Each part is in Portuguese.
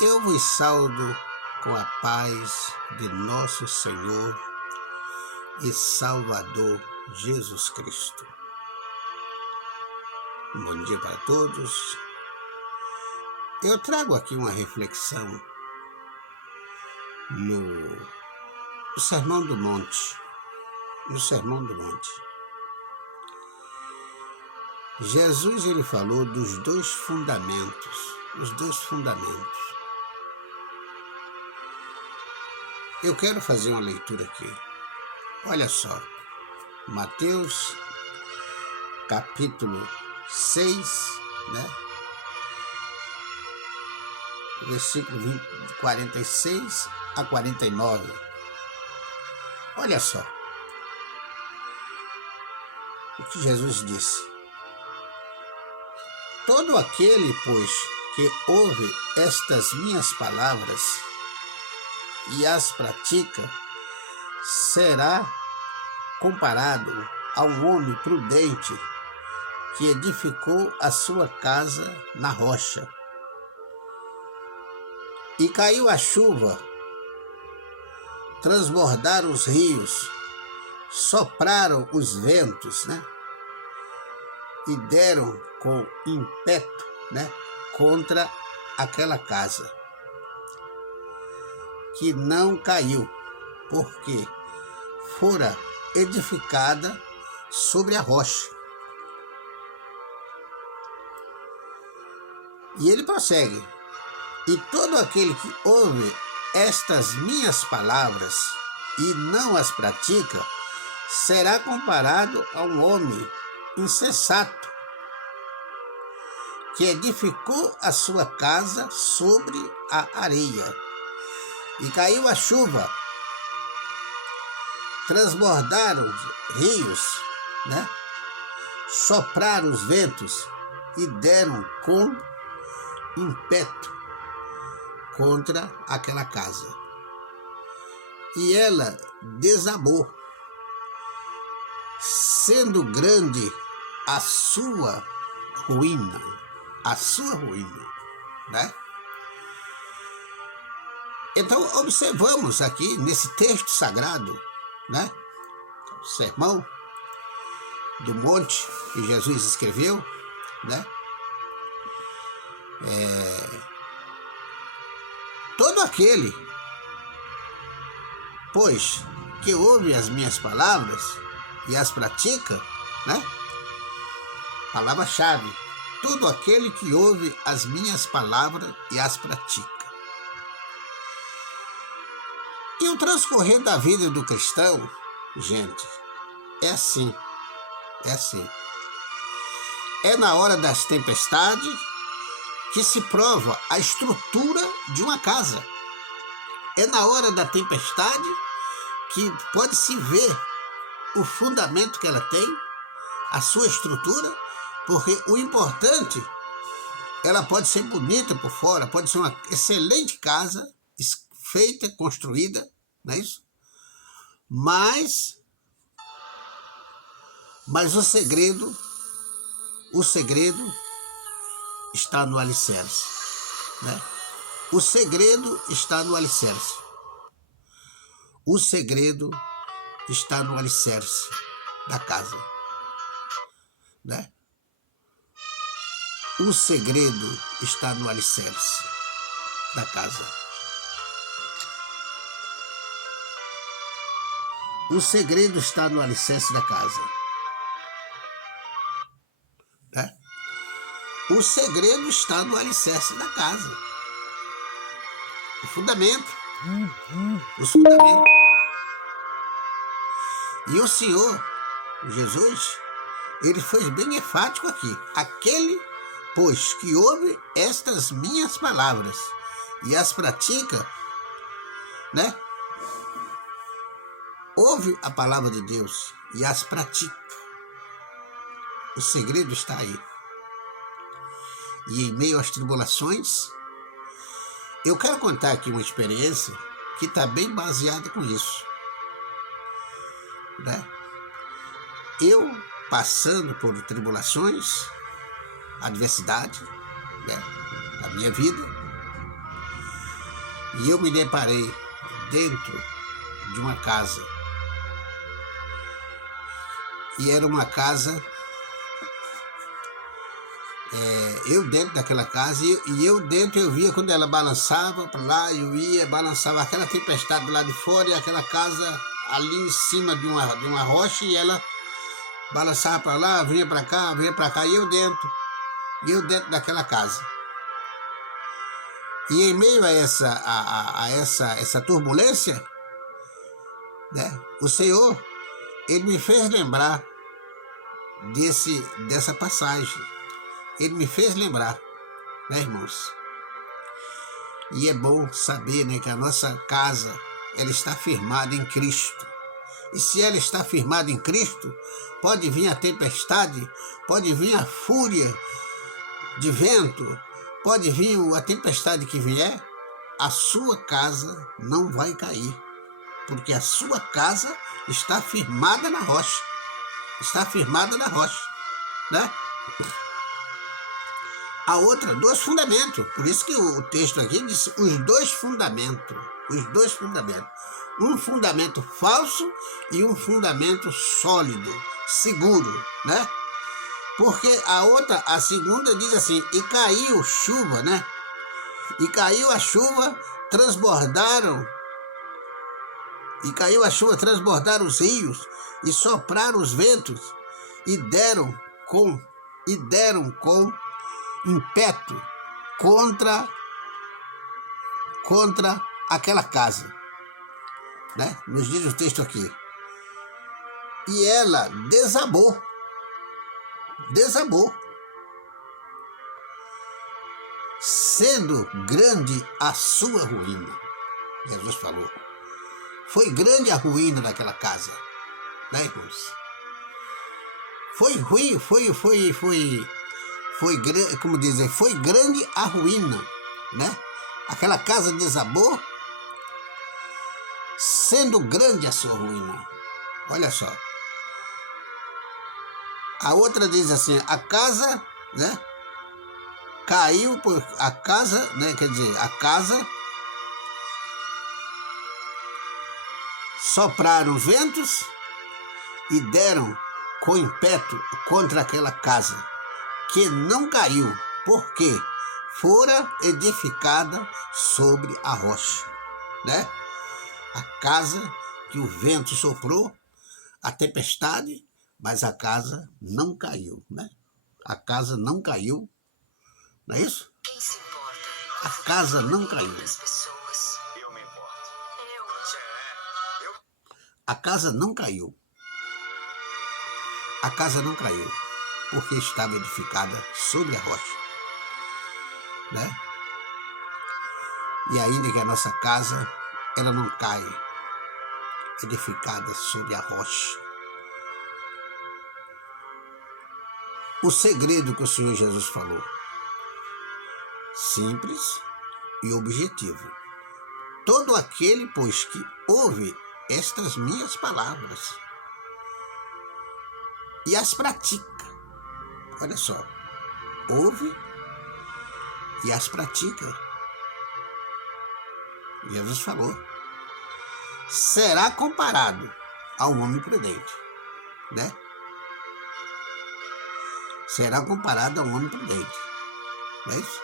Eu vos saudo com a paz de nosso Senhor e Salvador Jesus Cristo. Um bom dia para todos. Eu trago aqui uma reflexão no Sermão do Monte. No Sermão do Monte. Jesus ele falou dos dois fundamentos. Os dois fundamentos. Eu quero fazer uma leitura aqui. Olha só. Mateus, capítulo 6, né? Versículo 46 a 49. Olha só. O que Jesus disse. Todo aquele, pois, que ouve estas minhas palavras e as pratica, será comparado a um homem prudente que edificou a sua casa na rocha. E caiu a chuva, transbordaram os rios, sopraram os ventos, né? E deram com ímpeto, né? Contra aquela casa, que não caiu, porque fora edificada sobre a rocha. E ele prossegue. E todo aquele que ouve estas minhas palavras e não as pratica, será comparado a um homem insensato, que edificou a sua casa sobre a areia. E caiu a chuva, transbordaram os rios, né? Sopraram os ventos e deram com ímpeto contra aquela casa. E ela desabou, sendo grande a sua ruína. A sua ruína, né? Então, observamos aqui nesse texto sagrado, né? O Sermão do Monte que Jesus escreveu, né? Todo aquele, pois, que ouve as minhas palavras e as pratica, né? Palavra-chave. Todo aquele que ouve as minhas palavras e as pratica. E o transcorrer da vida do cristão, gente, é assim. É assim. É na hora das tempestades que se prova a estrutura de uma casa. É na hora da tempestade que pode-se ver o fundamento que ela tem, a sua estrutura, porque o importante, ela pode ser bonita por fora, pode ser uma excelente casa, feita, construída, não é isso? Mas o segredo está no alicerce, né? O segredo está no alicerce. O segredo está no alicerce da casa, né? O segredo está no alicerce da casa. O segredo está no alicerce da casa. Né? O segredo está no alicerce da casa. O fundamento. Os fundamentos. E o Senhor, Jesus, ele foi bem enfático aqui. Aquele, pois, que ouve estas minhas palavras e as pratica, né? Ouve a palavra de Deus e as pratica. O segredo está aí. E em meio às tribulações, eu quero contar aqui uma experiência que está bem baseada com isso, né? Eu passando por tribulações, adversidade, né, na minha vida, e eu me deparei dentro de uma casa. E era uma casa, eu dentro daquela casa, e eu dentro eu via quando ela balançava para lá, eu ia, balançava aquela tempestade do lado de fora, e aquela casa ali em cima de uma rocha, e ela balançava para lá, vinha para cá, e eu dentro daquela casa. E em meio a essa turbulência, né, o Senhor, Ele me fez lembrar dessa passagem. Ele me fez lembrar, né, irmãos? E é bom saber, né, que a nossa casa, ela está firmada em Cristo. E se ela está firmada em Cristo, pode vir a tempestade, pode vir a fúria de vento, pode vir a tempestade que vier, a sua casa não vai cair, porque a sua casa está firmada na rocha. Está firmada na rocha, né? A outra, 2 fundamentos. Por isso que o texto aqui diz os 2 fundamentos. Os 2 fundamentos. Um fundamento falso e um fundamento sólido, seguro, né? Porque a segunda diz assim, e caiu chuva, né? E caiu a chuva, transbordaram os rios, e sopraram os ventos, e deram com impeto contra aquela casa, né? Nos diz o texto aqui. E ela desabou, sendo grande a sua ruína. Jesus falou. Foi grande a ruína daquela casa, né, irmãos? Foi ruim, como dizer, foi grande a ruína, né? Aquela casa desabou, sendo grande a sua ruína. Olha só. A outra diz assim, a casa, né? Caiu por a casa, né? Quer dizer, a casa sopraram os ventos e deram com impeto contra aquela casa, que não caiu, porque fora edificada sobre a rocha, né? A casa que o vento soprou, a tempestade, mas a casa não caiu, né? A casa não caiu, não é isso? Quem se importa? A casa não caiu. Eu me importo. A casa não caiu. A casa não caiu, porque estava edificada sobre a rocha, né? E ainda que a nossa casa, ela não cai, edificada sobre a rocha. O segredo que o Senhor Jesus falou, simples e objetivo. Todo aquele, pois, que ouve estas minhas palavras e as pratica, olha só, ouve e as pratica. Jesus falou, será comparado ao homem prudente, né? Será comparado ao homem prudente, não é isso?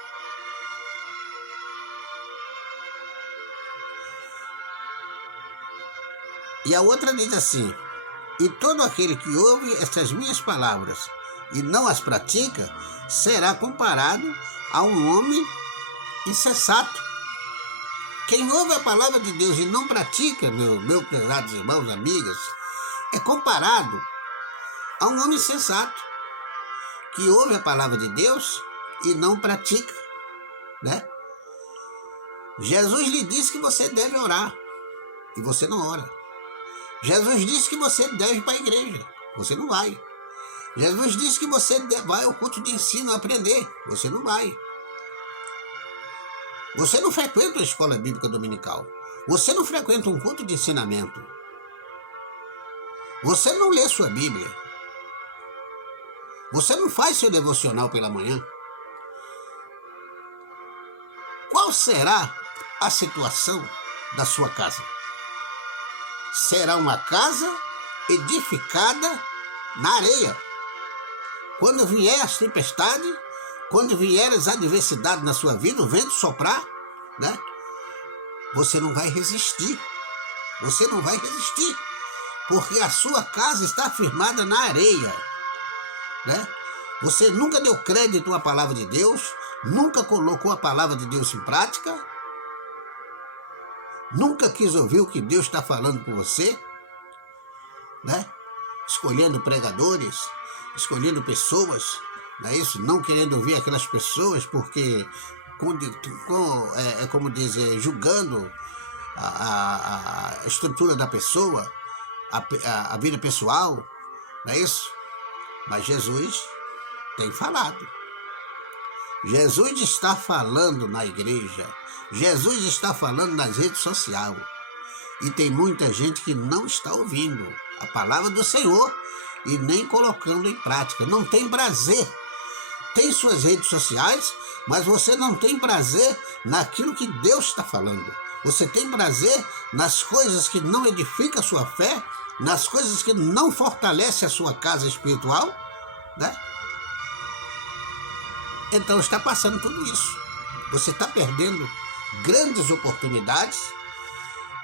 E a outra diz assim, e todo aquele que ouve estas minhas palavras e não as pratica, será comparado a um homem insensato. Quem ouve a palavra de Deus e não pratica, meus prezados irmãos, amigas, é comparado a um homem insensato, que ouve a palavra de Deus e não pratica, né? Jesus lhe disse que você deve orar, e você não ora. Jesus disse que você deve ir para a igreja, você não vai. Jesus disse que você vai ao culto de ensino aprender, você não vai. Você não frequenta a escola bíblica dominical. Você não frequenta um culto de ensinamento. Você não lê sua Bíblia. Você não faz seu devocional pela manhã. Qual será a situação da sua casa. Será uma casa edificada na areia. Quando vier as tempestades, quando vier as adversidades na sua vida, o vento soprar, né? Você não vai resistir. Você não vai resistir. Porque a sua casa está firmada na areia, né? Você nunca deu crédito à palavra de Deus, nunca colocou a palavra de Deus em prática, nunca quis ouvir o que Deus está falando com você, né? Escolhendo pregadores, escolhendo pessoas, não é isso? Não querendo ouvir aquelas pessoas porque, como dizer, julgando a estrutura da pessoa, a vida pessoal, não é isso? Mas Jesus tem falado. Jesus está falando na igreja. Jesus está falando nas redes sociais. E tem muita gente que não está ouvindo a palavra do Senhor e nem colocando em prática. Não tem prazer. Tem suas redes sociais, mas você não tem prazer naquilo que Deus está falando. Você tem prazer nas coisas que não edificam a sua fé, nas coisas que não fortalecem a sua casa espiritual, né? Então está passando tudo isso. Você está perdendo grandes oportunidades,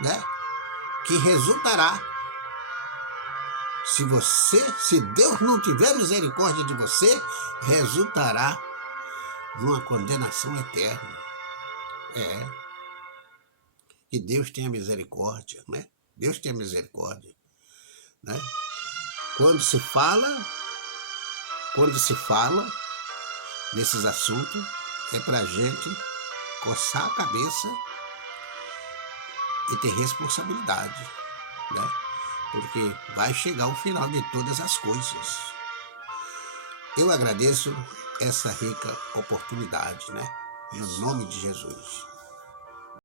né? Que resultará, se Deus não tiver misericórdia de você, resultará numa condenação eterna. Que Deus tenha misericórdia, né? Deus tenha misericórdia, né? Quando se fala nesses assuntos, é para a gente coçar a cabeça e ter responsabilidade, né? Porque vai chegar o final de todas as coisas. Eu agradeço essa rica oportunidade, né? No nome de Jesus.